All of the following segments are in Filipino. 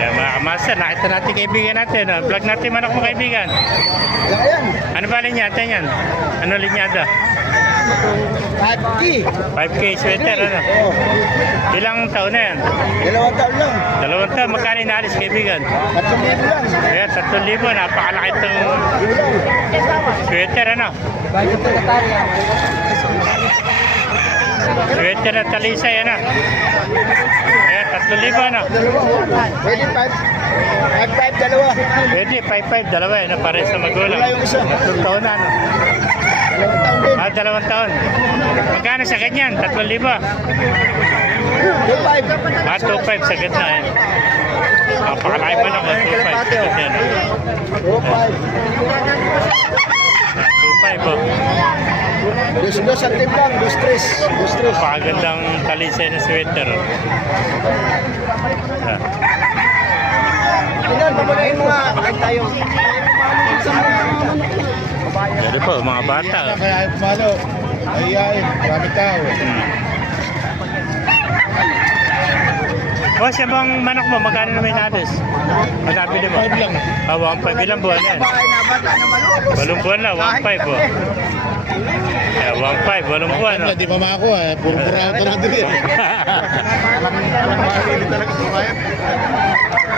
Kaya mga kamaster, nakita natin kaibigan natin. Oh. Vlog natin manok mo kaibigan. Ayan. Ano ba linyada yan? Ano linyada? 5K. 5K sweater, ano? Oh, Ilang taon na yan? dalawang taon lang. Dalawang taon, magkano inalis kaibigan? Tatlong libo lang. Kaya 3,000, napakalaki itong sweater, ano? Sweater na talisay, ano? Kaya 3,000, ano? Pwede 5. 5-5 dalawa. Pwede, 5-5, dalawa, ano? Pare sa magulang. Wala yung isa. Tatlong taon na, ano? Dalawang taon din. Ah, dalawang taon. Magkano sa ganyan? 3,000. 2-5. Ah, 2.5 sa gitna eh. Napakalaki pa lang, 2.5 sa gitna. no? 2-5. Ah, 2.5 oh. Dos-dos ang timbang. Dos-tres. Dos-tres. Napakagandang talisay na sweater. oh. Ah, Ilan, pamagayin mo nga. Bakit tayo? Pwede po, mga bata. oh. Kaya malo. Ayayin. Marami tao. Hmm. O, siya bang manok mo? Magkano na may natis? Magkabili mo? lang. Ah, 1.5. Ilang buwan yan? Na. Walong buwan na, 1.5 oh. Yeah, 1.5, walong buwan oh. Hindi pa makakuha. Puro pura ito na din.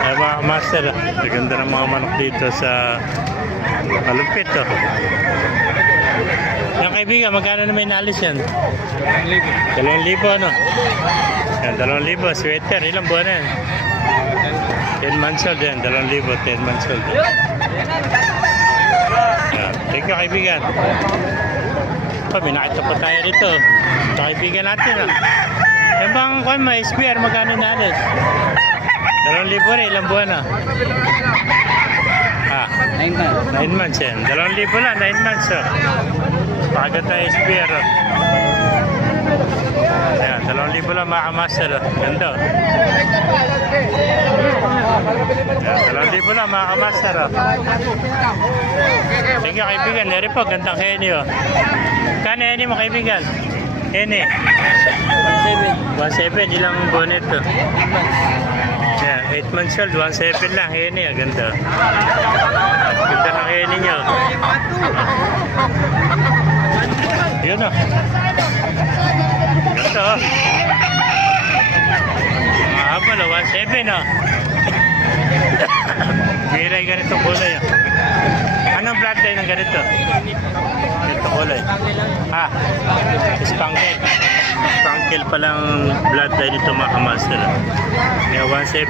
Ay, mga master, ah. Ang ganda ng mga manok dito sa Kalumpit. Oh. Yung kaibigan, magkano na may nalis yan? Dalawang libo, ano? Yan, dalawang libo. Sweater, ilang buwan na yan? 10 months old yan. Dalawang libo, 10 months old. Yan. Thank you, kaibigan. Pa, may nakita pa tayo rito. Ito, kaibigan natin, ah. Yan bang, kung may SPR, magkano nalis? Dalawang libo rin, ilang buwan na? Ah, Nine na. 9 months yan. Dalawang libo lang, 9 months oh. Pagat na SPR oh. Ayan, dalawang libo lang mga master oh. Ganda. Dalawang libo lang mga master oh. You kaibigan, Neri po, gandang Henny oh. Kano Henny mo kaibigan? Henny? 1.7, ilang bonnet to? Yeah, 8 months old, 1.7 lang, Henny, ang ganda. Ganda ng Henny nyo. Yun o. Ganda o. Mga habal o, 1.7 o. Miray ganito kulay o. Anong bloodline ng ganito? Ganito kulay. Ah, spankel. Spankel palang bloodline nito mga kamaster. Kaya 1.7.